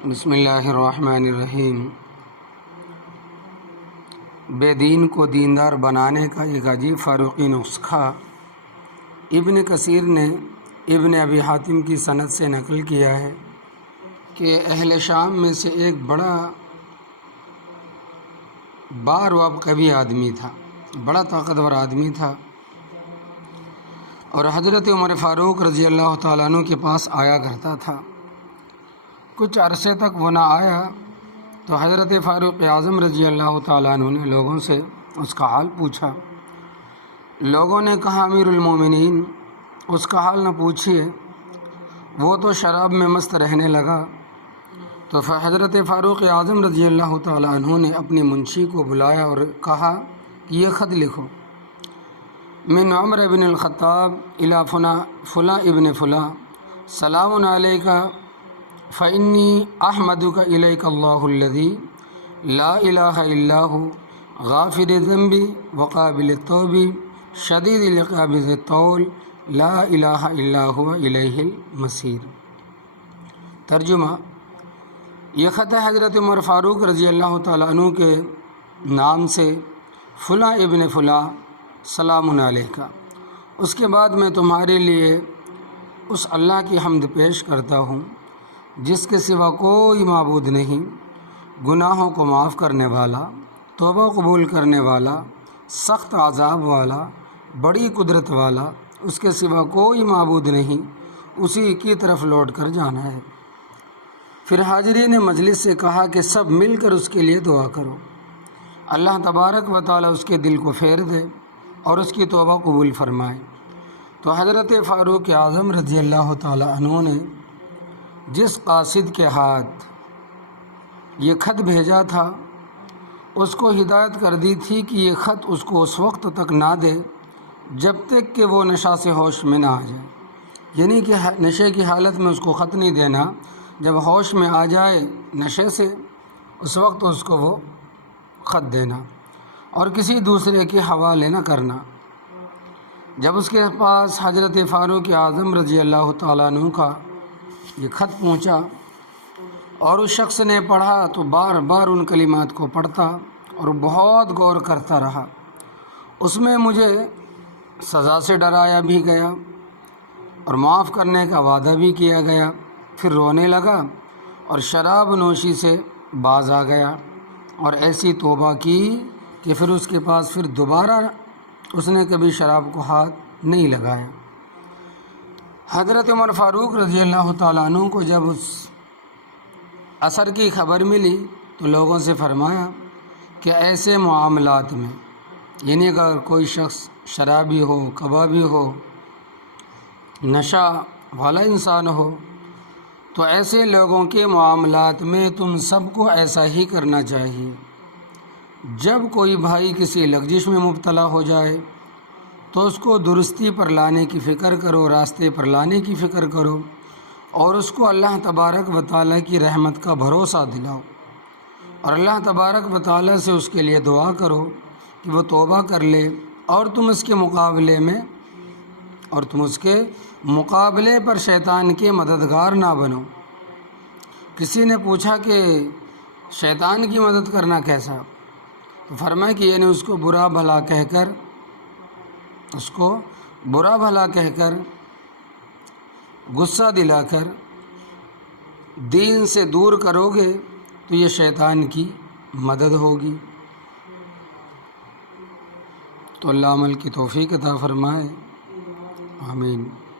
بسم اللہ الرحمن الرحیم۔ بے دین کو دیندار بنانے کا ایک عجیب فاروقی نسخہ ابن کثیر نے ابن ابی حاتم کی سند سے نقل کیا ہے کہ اہل شام میں سے ایک بڑا بارواب قوی آدمی تھا، بڑا طاقتور آدمی تھا، اور حضرت عمر فاروق رضی اللہ تعالیٰ عنہ کے پاس آیا کرتا تھا۔ کچھ عرصے تک وہ نہ آیا تو حضرت فاروق اعظم رضی اللہ تعالیٰ عنہ نے لوگوں سے اس کا حال پوچھا۔ لوگوں نے کہا، امیر المومنین، اس کا حال نہ پوچھیے، وہ تو شراب میں مست رہنے لگا۔ تو حضرت فاروق اعظم رضی اللہ تعالیٰ عنہ نے اپنی منشی کو بلایا اور کہا کہ یہ خط لکھو، من عمر بن الخطاب الی فلاں ابن فلاں، سلام علیک فإنی احمدک الیک اللہ الذی لا الہ الا ھو، غافر الذنب وقابل التوب شدید العقاب ذی الطول، لا الہ الا ھو الیہ المصیر۔ ترجمہ: یہ خط ہے حضرت عمر فاروق رضی اللہ تعالیٰ عنہ کے نام سے، فلاں ابن فلاں، سلام علیکہ۔ اس کے بعد میں تمہارے لیے اس اللہ کی حمد پیش کرتا ہوں جس کے سوا کوئی معبود نہیں، گناہوں کو معاف کرنے والا، توبہ قبول کرنے والا، سخت عذاب والا، بڑی قدرت والا، اس کے سوا کوئی معبود نہیں، اسی کی طرف لوٹ کر جانا ہے۔ پھر حاضرین مجلس سے کہا کہ سب مل کر اس کے لیے دعا کرو، اللہ تبارک و تعالیٰ اس کے دل کو پھیر دے اور اس کی توبہ قبول فرمائے۔ تو حضرت فاروق اعظم رضی اللہ تعالیٰ عنہ نے جس قاصد کے ہاتھ یہ خط بھیجا تھا اس کو ہدایت کر دی تھی کہ یہ خط اس کو اس وقت تک نہ دے جب تک کہ وہ نشہ سے ہوش میں نہ آ جائے، یعنی کہ نشے کی حالت میں اس کو خط نہیں دینا، جب ہوش میں آ جائے نشے سے اس وقت اس کو وہ خط دینا، اور کسی دوسرے کے حوالے نہ کرنا۔ جب اس کے پاس حضرت فاروق اعظم رضی اللہ تعالیٰ عنہ کا یہ خط پہنچا اور اس شخص نے پڑھا تو بار بار ان کلمات کو پڑھتا اور بہت غور کرتا رہا۔ اس میں مجھے سزا سے ڈرایا بھی گیا اور معاف کرنے کا وعدہ بھی کیا گیا۔ پھر رونے لگا اور شراب نوشی سے باز آ گیا اور ایسی توبہ کی کہ پھر اس کے پاس پھر دوبارہ اس نے کبھی شراب کو ہاتھ نہیں لگایا۔ حضرت عمر فاروق رضی اللہ تعالیٰ عنہ کو جب اس اثر کی خبر ملی تو لوگوں سے فرمایا کہ ایسے معاملات میں، یعنی اگر کوئی شخص شرابی ہو، کبابی ہو، نشہ والا انسان ہو، تو ایسے لوگوں کے معاملات میں تم سب کو ایسا ہی کرنا چاہیے۔ جب کوئی بھائی کسی لغزش میں مبتلا ہو جائے تو اس کو درستی پر لانے کی فکر کرو، راستے پر لانے کی فکر کرو، اور اس کو اللہ تبارک و تعالیٰ کی رحمت کا بھروسہ دلاؤ، اور اللہ تبارک و تعالیٰ سے اس کے لیے دعا کرو کہ وہ توبہ کر لے، اور تم اس کے مقابلے پر شیطان کے مددگار نہ بنو۔ کسی نے پوچھا کہ شیطان کی مدد کرنا کیسا؟ تو فرمایا کہ یعنی اس کو برا بھلا کہہ کر غصہ دلا کر دین سے دور کرو گے تو یہ شیطان کی مدد ہوگی۔ تو اللہ عمل کی توفیق عطا فرمائے، آمین۔